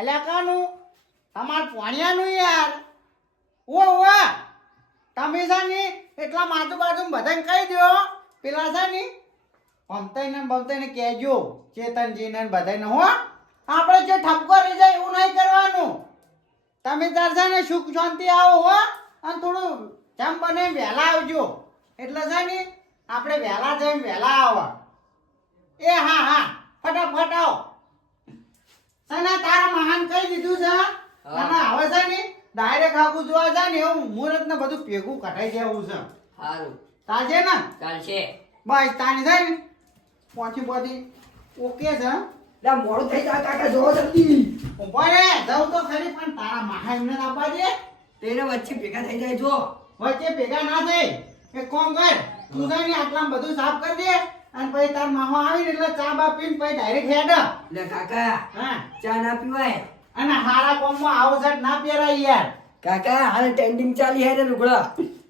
અલ્યા કાનું તમાર પોણિયાનું યાર ઓ તમે છે ને એટલા આજુબાજુ બધાને કહી દો પેલા છે ને ભમતાઈને બમતાઈને કહેજો ચેતનજીને બધાને હો આપણે જે ઠપકો રહી જાય એવું નહીં કરવાનું. તમે તાર છે ને સુખ શાંતિ આવો હો અને થોડું જેમ બને વહેલા આવજો એટલે છે ને આપણે વહેલા જઈને વહેલા આવો. એ હા ફટાફટ આવો. સના તારા મહાન કહી દીધું છે અને હવે છે ને ડાયરેક્ટ આખું જોવા જાય ને એવું મુહૂર્ત ને બધું ભેગું કઢાઈ જવું છે. સારું તાજે ને ચાલશે. બસ તાણી છે ને પહોંચી ઓકે છે. લા મોડું થઈ જાય કાકા જોવો જલ્દી. ઉભો રે જાઉં તો ખરી પણ તારા મહાન આપવા દે. તેને વચ્ચે ભેગા થઈ જાય જો. વચ્ચે ભેગા ના થાય. એક કામ કર તું છે ને આટલામાં બધું સાફ કરી દે અને પછી તાર માહો આવીને એટલે ચા બા પીને પછી ડાયરેક્ટ હેડ. લે કાકા હા ચા ના પીવાય. અને હારા કોમમાં આવો શર્ટ ના પહેરાય યાર. કાકા હાલ ટેન્ડિંગ ચાલી હે ને લુગડા.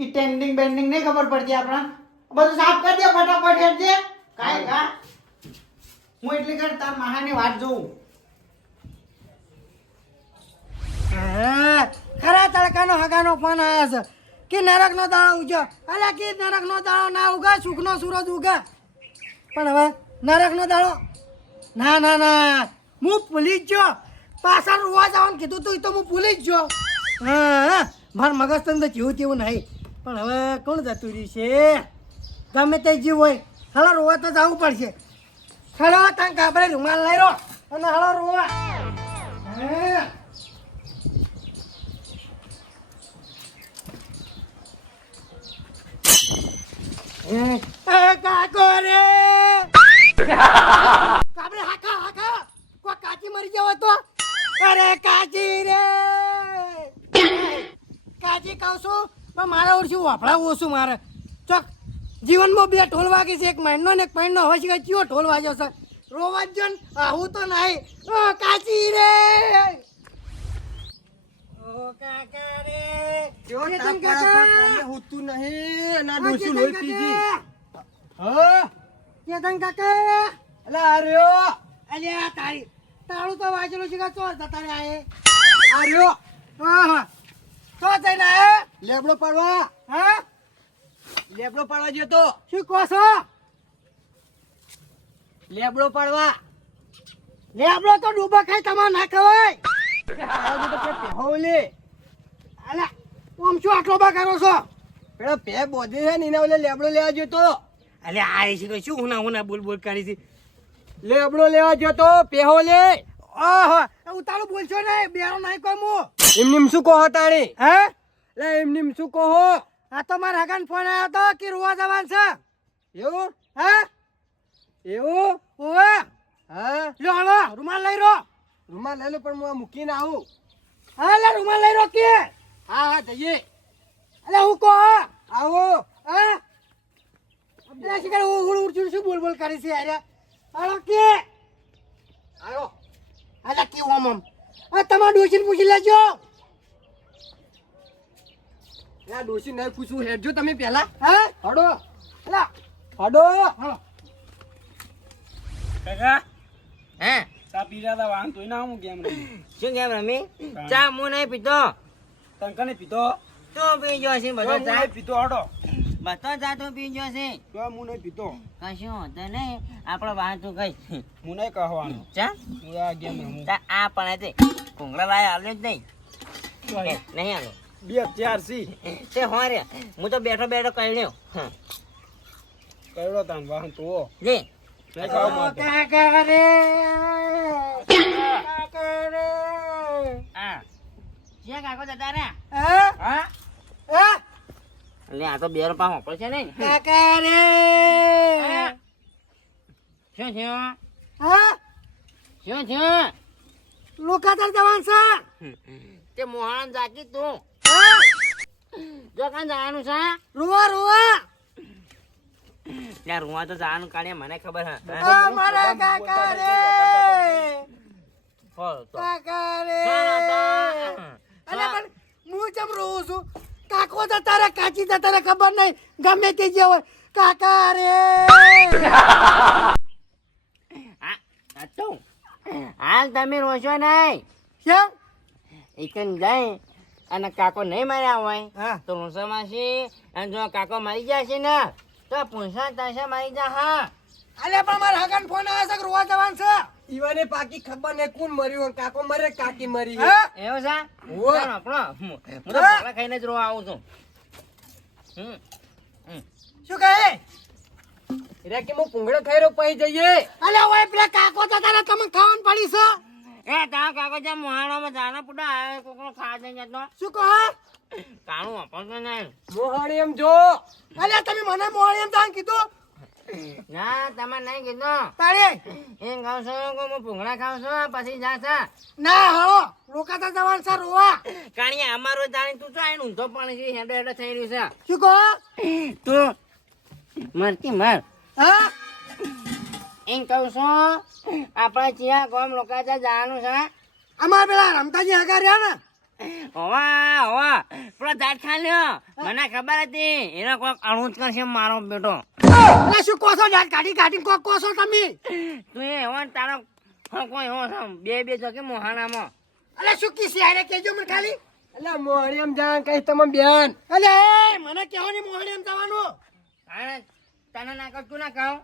ઈ ટેન્ડિંગ બેન્ડિંગ નહીં ખબર પડતી આપણા. બધું સાફ કરી દે ફટાફટ હેડ દે. કાઈ કા હું એટલી કર તાર મહાની વાત જોઉં. ખરા તડકાનો હગાનો ફોન આવ્યો છે કે નરકનો દાડો ઉગ્યો. અલ્યા કે નરકનો દાડો ના ઉગે સુખનો સૂરજ ઉગે. પણ હવે નરકનો દાડો ના હું ભૂલી જ ગયો. પાછળ રોવા જવાનું કીધું તું તો હું ભૂલી જ ગયો. હા મારા મગજ તને જેવું તેવું નહીં. પણ હવે કોણ જતું રહ્યું છે ગમે તે જીવ હોય હાલો રોવા તો જવું પડશે. હાલો તાંક આપણે રૂમાલ લઈ રો અને હાલો રોવા. હા કાકો રે આપણે હાકા કોઈ કાચી મરી જાવ તો. અરે કાચી રે કાચી કહું છું પણ મારા ઓછું વાપરાવું છું મારે. ચોક જીવનમાં બે ઢોલ વાગી છે એક મહિનો ને એક મહિનો હવે છે ચિયો ઢોલ વાગ્યો છે. રોવા જ જો ને આવું તો નહીં. ઓ કાચી રે ઓ કાકા રે જો ચેતન કાકા કાકા. તમને હોતું નહીં ના ડોસું લોહી પીજી. ચેતન કાકા અલા આર્યો અલ્યા તારી તાળું તો વાંચેલું છે કે ચોર જતા રહ્યા. આર્યો હા તો જઈને આયા. લેબડો પાડવા હા લેબડો પાડવા ગયો તો. શું કહો છો? લેબડો પાડવા લેબડો તો ડૂબા ખાય તમારે ના ખવાય. આવો તો કે પેહોલે અલ્યા ઓમ શું આટલો બા કરો છો? પેલા પે બોધે છે ને એના ઓલે લેબડો લેવા ગયો તો. અલ્યા આ છે શું હુના બોલ કરી છે. લેબડો લેવા ગયો તો પેહોલે. ઓહો ઉતાળું બોલશો ને બેરો નહીં કોઈ મુ. એમની શું કહો તાણી? હે લે એમની શું કહો? આ તો મારા હગાન ફોન આવ્યો તો કે રોવા જવાનું છે. એવું હે એવું ઓવે હા લો હાલો રૂમાલ લઈ રો. રૂમાલ લઈ લો પણ હું આ મૂકીને આવું. હા લે રૂમાલ લઈ રો કે. હા જઈએ અલ્યા હું કહો આવો. હા અલ્યા શિકાર હું શું બોલ કરી છે અરે હાલો કે આવ્યો અલ્યા કેવું આમ આ તમારા ડોશીને પૂછી લેજો. યા ડોશી નહીં પૂછવું હેડજો તમે પહેલા. હે હડો અલ્યા હડો. હા કાકા હે ચા પી રહ્યા હતા વાહન તોય ના હું ગેમ રમી શું કેમ રમી? ચા હું નહીં પીતો. તંકને પીતો તું પી ગયો છે બધો હું ચા. નહીં પીતો હડો બધો ચા તું પી ગયો છે. તો હું નહીં પીતો કશું વાંધો નહીં આપણો વાહન તું કઈ હું નહીં કહેવાનું ચા હું આ ગેમ રમું ચા આ પણ તે ભૂંગળા લાય આલ્યો જ નહીં. નહીં આલો બે ચાર સી તે હો રે હું તો બેઠો કહ્યું કયો તાન વાહન તો લે નહીં ખાવા ઓ માટે કાકા રે કાકા રે હા જે કાકો જતા રે હા હા હા લે આ તો બે રૂપિયા વાપરે છે ને. કાકા રે શું થયું હા શું થયું? લોકાતર જવાનું છે. તે મોહન જાકી તું હા જો કાં જવાનું છે? રોવા ત્યાં રૂવા તો જવાનું કાઢે મને ખબર હે. ઓ મારા કાકા રે હો તો કાકા રે હા. અરે પણ હું જેમ રોઉં છું કાકો જતા રે કાચી જતા રે ખબર નહીં ગમે તે જે હોય કાકા રે આ તો હાલ તમે રોશો નહીં કેમ એકન જાય અને કાકો નહીં માર્યા હોય હા તો રૂંસામાં છે અને જો કાકો મારી જાય છે ને તો પૂંછા તાશા મારી જા હા અલ્યા પણ મારા હગન ફોન આવે છે કે રોવા જવાનું છે ઈવાને પાકી ખબર ને કોણ મર્યું કાકો મરે કાકી મરી હા એવું છે ઓવે. આપણો હું તો ભોગળા ખાઈને જ રોવા આવું છું શું કહે રે કે હું પુંગળો ખાઈ રહ્યો પઈ જઈએ અલ્યા ઓય પેલા કાકો તો તારા તમને ખાવાનું પડી છે એ તારા કાકો જ્યાં મોહાણામાં જાના પુડા આવે કોકનો ખા દઈ જતો શું કહો કાણું વાપરતો નહીં મોહાણી એમ જો અલ્યા તમે મને મોહણી એમ જાણ કીધું ના તમે નહીં કીધું તારે એમ કહું છું કે હું ભૂંગળા ખાઉં છું પછી જાતા ના હળો રોકાતા જવાનું છે રોવા કાણી અમારો જાણી તું તો આઈને ઊંધો પાણી છે હેડો હેડો થઈ રહ્યું છે શું કહો તું મરતી મર હા એમ કહું છું આપણે ચિયા ગામ લોકો જવાનું છે અમાર પેલા રમતાજી હગા રહ્યા ને હોવા હોવા પેલો દાંત ખા લ્યો મને ખબર હતી એનો કોઈક અણું જ કરશે મારો બેટો અલ્યા શું કહો છો યાર કાઢી કાઢી કોક કહો છો તમે તું એ એવો ને તારો કોઈ એવો છે બે જો કે મોહાણામાં અલ્યા શું કીસી આરે કેજો મને ખાલી એટલે મોહાણી એમ જાણ કઈ તમે બેન અલ્યા એ મને કેવો ની મોહણી એમ જવાનું તારે તને ના કહું તું ના કહું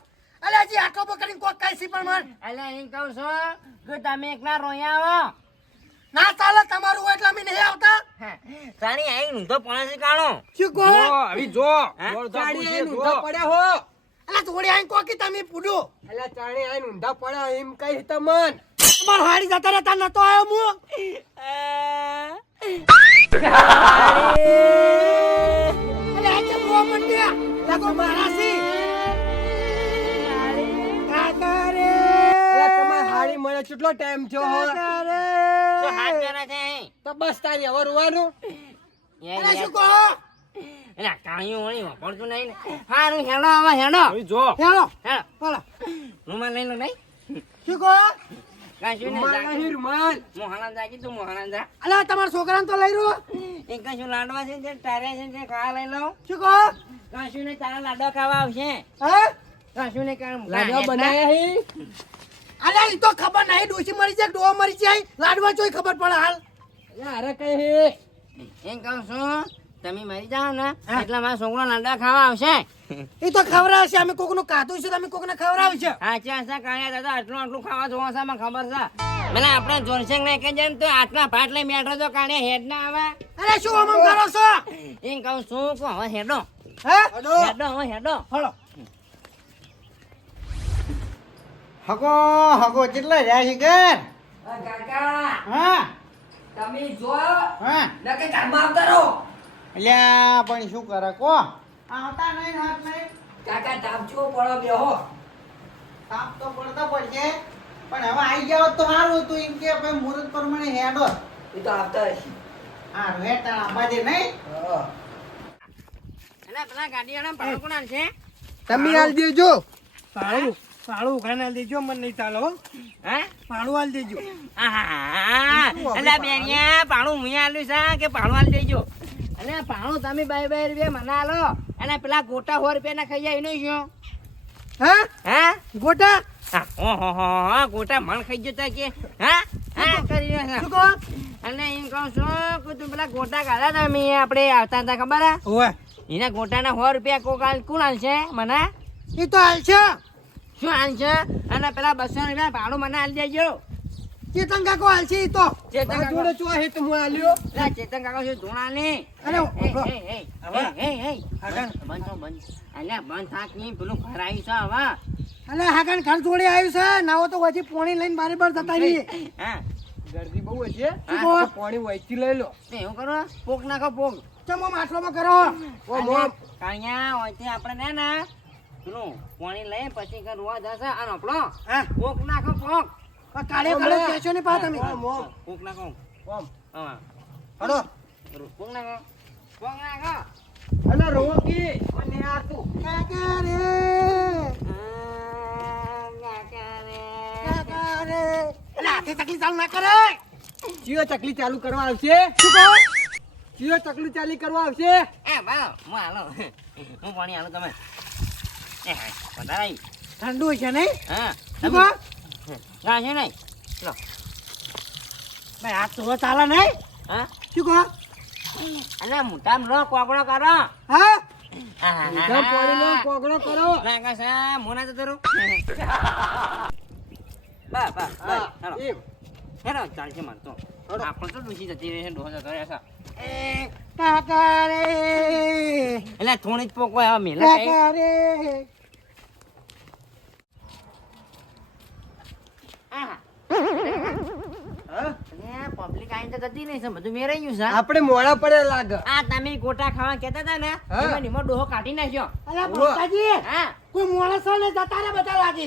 અલ્યા જી આટલો પકડીને કોક કઈ સી પણ માર એટલે એમ કહું છું કે તમે એકલા રોયા આવો ના ચાલે તમારું હોય એટલે અમે નહીં આવતા તારી આઈ ઊંધો પાણી છે કાણો શું કહો આવી જો હા? જોરદાર ચાણી પૂછીએ, આઈને જો. ઊંધા પડ્યા હો અલ્યા થોડી આઈને કોકી તમે પૂડો એટલે ચાણી આઈને ઊંધા પડ્યા એમ કઈ તમન તમાર હાડી જતા રહેતા નતો આવ્યો હું અલ્યા આજે બહુ મંડ્યા લાગો મારા સી કાકા રે એટલે તમારે હાડી મળે કેટલો ટાઈમ થયો હો કાકા રે તો હાથ કરે છે તો બસ તારી હવે રોવાનું અલ્યા શું કહો એટલે કાણિયું વળી વાપરતું નહીં ને હારું હેડો હવે હેડો આવી જો હેલો હેડો બોલો રૂમાલ લઈ લો નહીં શું કહો કશું રૂમાલ નહીં નહીં, રૂમાલ મોહાણા જા તું મોહાણા જા અલ્યા તમારા છોકરાને તો લઈ રહ્યો એક કશું લાડવા છે જે તારે છે તે ખાવા લઈ લો શું કહો કશું નહીં તારા લાડવા ખાવા આવશે હા કશું નહીં કારણ લાડવા બનાયા હી અલ્યા ઈ તો ખબર નહીં ડોસી મરી જાય ડોહો મરી જાય લાડવા ચોય ખબર પડે હાલ એટલે હારે કઈ હી એમ કહું છું તમે મરી જાઓ ને એટલે મારા છોકરો લાડવા ખાવા આવશે એ તો ખવડાવશે અમે કોકનું કાધું છે તમે કોકને ખવડાવશે આચા છે કાળિયા દાદા આટલું ખાવા જોવા છે મને ખબર છે મને આપણે જોરસંગ ને કહી જાય ને તો આટલા ભાટ લઈ બેઠો છો કાળિયા હેડ ના આવે અરે શું આમ આમ કરો છો એમ કહું છું કે હવે હેડો હે હેડો હવે હેડો હળો હગો હગો કેટલા રહ્યા છે ઘર કાકા હા તમે જો હા નકે ઘરમાં આવતા રહો અલ્યા પણ શું કરે કો આવતા નહીં હાથ નહીં કાકા ધાપચો પડો બેહો તાપ તો પડતો પડશે પણ હવે આવી જાવ તો સારું હતું એમ કે ભાઈ મુહૂર્ત પ્રમાણે હેડો એ તો આવતા હશે હારું હેઠળ આબાજે નહીં હા એટલે પેલા ગાડીવાળા ભાડું કોણ છે તમે હાલ દેજો પાળું પાળું ઉઘાને હાલ દેજો મને નહીં ચાલો હો. હા પાળું હાલ દેજો એટલે બેનિયા પાણું મું આલ્યું છે કે પાણું આલી દેજો અને પાણું તમે 2 રૂપિયા મને આલો અને પેલા ગોટા 100 રૂપિયા ના ખાઈ જાય નહીં શું હા હા ગોટા ઓહો ગોટા મણ ખાઈ જતા કે હા હા કરી રહ્યો છે શું કહો અને એમ કહું છું કે તું પેલા ગોટા કાઢ્યા હતા મેં આપણે આવતા હતા ખબર હે ઓવે એના ગોટાના 100 રૂપિયા કોણ આલશે મને એ તો હાલ છે શું આલશે અને પેલા 200 રૂપિયા ભાડું મને આલી દેજો ચેતન કાકો હાલ છે એ તો ચેતન મારા કાકા જોડે ચો હે તો હું આલ્યો લા ચેતન કાકા છે ધોણા ને અરે ઉભો. બંધ અલ્યા બંધ થાક ની પેલું ઘર આવી છે હવે અલે હાકન ઘર જોડે આવ્યું છે નાવો તો પછી પોણી લઈને બારે બાર જતા રહીએ હા ગરદી બહુ હશે હા. તો પાણી વહીથી લઈ લો તે એવું કરો પોક નાખો પોક ચમો માટલોમાં કરો ઓમ ઓમ કાણિયા હોયથી આપણે ને ના પેલું પાણી લઈ પછી ઘર રોવા જશે અને આપણો હા પોક નાખો પોક કાળે કાળે કહેશો ને પા તમે ઓમ ઓમ પોક નાખો ઓમ હા હડો પોક નાખો પોક નાખો અને રોકી અને આ તું કાકા રે કાકા રે અલે હાથે તકલી ચાલુ ના કરે ચિયો ચકલી ચાલુ કરવા આવશે શું કહો ચિયો ચકલી ચાલી કરવા આવશે એ બાલો હું હાલો હું પાણી હાલો તમે એ હા વધારે આવી ઠંડુ છે નહીં હા શું કહો ગાશે નહીં લો ભાઈ આ તો ચાલે નહીં હા શું કહો અને મોટામાં રો કોકડો કરો હા મોઢા પાણીનો કોગળો કરો. લાગે છે મોના જતો રહું બા બા હા, હેલો એમ. હેલો ચાલશે માર તો આપણે તો ડૂસી જતી રહે છે ડોહો જતો રહે છે કાકા રે એટલે થોડી જ પોકો આવે મેલા કઈ કાકા રે પબ્લિક આઈને તો જતી નહીં છે બધું મેરાઈ ગયું છે આપણે મોડા પડે લાગે. આ તમે ગોટા ખાવા કહેતા હતા ને હા. એમાં નિમો ડોહો કાઢી નાખ્યો અલા ભક્તાજી હા કોઈ માણસો ને જતા રે બધા લાગે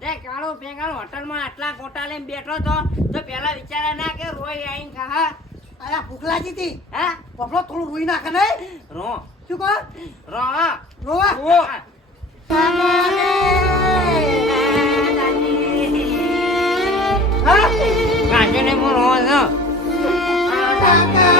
તે કાળો પેગાળો હોટલમાં આટલા ગોટા લઈને બેઠો તો પેલા વિચારા ના કે રોય આઈને ખા અલા ભૂખલાજી થી હા પપલો થોડું રોઈ નાખે નહીં રો શું કહો રો હા. રોવા હા. કાકા રે હા કાઢી ને હું રો છો કાકા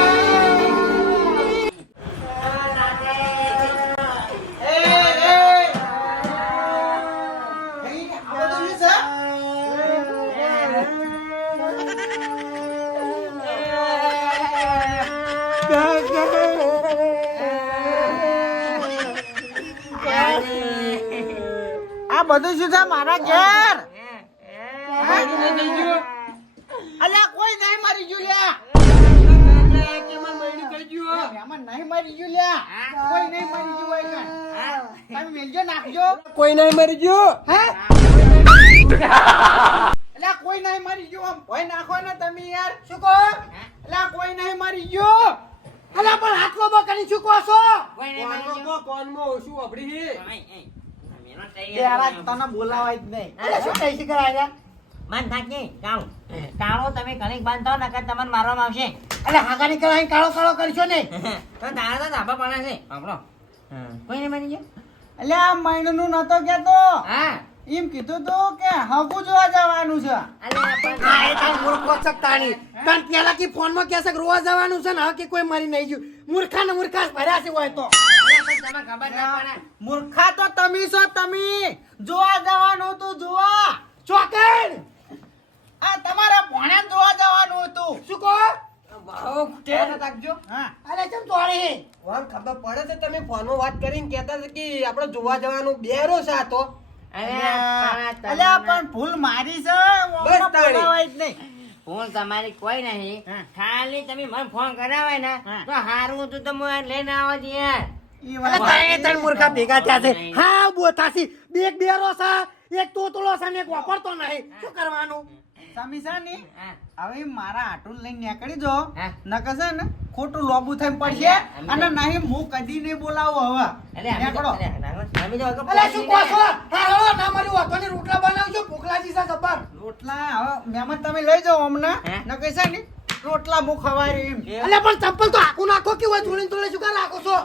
આ બધું શું છે મારા ઘેર અલ્યા કોઈ નહીં મારી ગયું લ્યા મહેમાન નહીં મારી ગયું લ્યા કોઈ નહીં મારી ગયું હોય કાંઈ. તમે મેલજો નાખજો કોઈ નહીં મરી ગયું. અલ્યા કોઈ નહીં મારી ગયું આમ ભય નાખો ને તમે યાર શું કહો અલ્યા કોઈ નહીં મારી ગયું અલા પણ હાથલો બકરી શું કહો છો કોઈ નહીં મારી ગયો. કોનમાં ઓછું વાપરી છે. મેલો યાર તને બોલાવાય જ નહીં અલા શું કહી શકાય યાર મન થાકી કાળું કાળો તમે કણિક બાંધો નકર તમને મારવામાં આવશે અલા હાગાની કરાઈ કાળો કાળો કરશો ને તો તારા તો ધાબા પડે છે આપણો કોઈ નહીં મારી ગયો અલ્યા મહિનાનું નતો કેતો હા એમ કીધું તું કે હગુ જોવા જવાનું છે અલ્યા પણ આ એ તાર મૂર્ખો ચકતાણી તન પેલા કે ફોન માં કહેશે કે રોવા જવાનું છે ને હવે કે કોઈ મારી નહીં ગયું મૂર્ખા ને મૂર્ખા જ ભર્યા છે હોય તો અલ્યા પણ તમને ખબર ના પડે મૂર્ખા તો તમે છો તમે જોવા જવાનું હતું જોવા ચોકડ આ તમારા ભોણે જોવા જવાનું હતું શું કહો ભાવ ધ્યાન રાખજો. હા અલે ચમ તોડી વાહ, ખબર પડે છે તમે ફોનમાં વાત કરીને કહેતા હતા કે આપણે જોવા જવાનું બેરો છે આ તો. અલ્યા પણ ભૂલ મારી છે બસ ઓમનો તાળી. બોલાવાય જ નહીં ફોન તમારી કોઈ નહીં હા. ખાલી તમે મને ફોન કરાવાય ને હા. તો હારું હતું તો હું લઈને આવો જ યાર ઈ અલે વાત તારે ત્રણ મૂર્ખા ભેગા થયા છે હા બોથાસી એક બેરો છે એક તોતળો છે ને એક વાપરતો નહીં શું કરવાનું સમી છે ને હા. હવે મારા આટું લઈને નીકળી જો હા. નકર છે ને ખોટું લોબુ થઈને પડશે અલ્યા, અને નહીં હું કદી નહીં બોલાવું હવે અલ્યા, અમે તો- નીકળો. અલ્યા, અમે તો આગળ અલે શું કહો છો પહોંચીને- હા હળો ના મારી વાતોની રોટલા બનાવજો ભૂખલાજી છે જબર રોટલા હવે મહેમાન તમે લઈ જાઓ અમને હા. નકર છે ને રોટલા હું ખવાય એમ અલે પણ ચપ્પલ તો આખું નાખો કે હોય થોડી થોડી શું કામ રાખો છો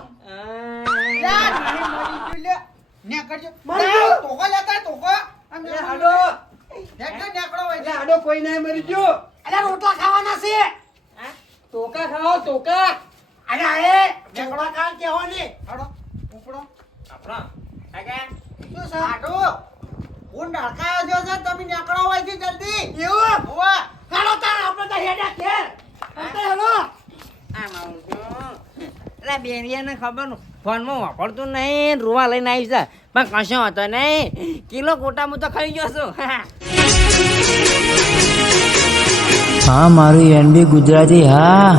લ્યા, નહીં મરી ગયું લ્યા. નીકળજો. મરી લ્યા, ગયું? ટોકો લેતા ટોકો. આમ લે નીકળો. હાડો. નીકળો, નીકળો હોય લે છે. હાડો, કોઈ નહીં મરી ગયું. અલે રોટલા ખાવાના છે ટોકા ખાઓ, ટોકા. અરે એ ઝઘડા કાલ કેવો ને હાડો, ઉપડો. આપણો. કાકા, શું છે? હાડો. હું ડાળખાયો છો છે, તમે નીકળો હોય છે જલ્દી. એવું હોવે. હાલો તાર આપણે તો હેડા ઘેર આપણે હેલો આમ આવું છું. અલા, બેરિયાને ખબર નું ફોનમાં વાપરતું નહીં રૂવા લઈને આવી છે પણ કશો હતો નહીં કિલો ગોટા હું તો ખાઈ ગયો છું હા મારું એનબી ગુજરાતી હા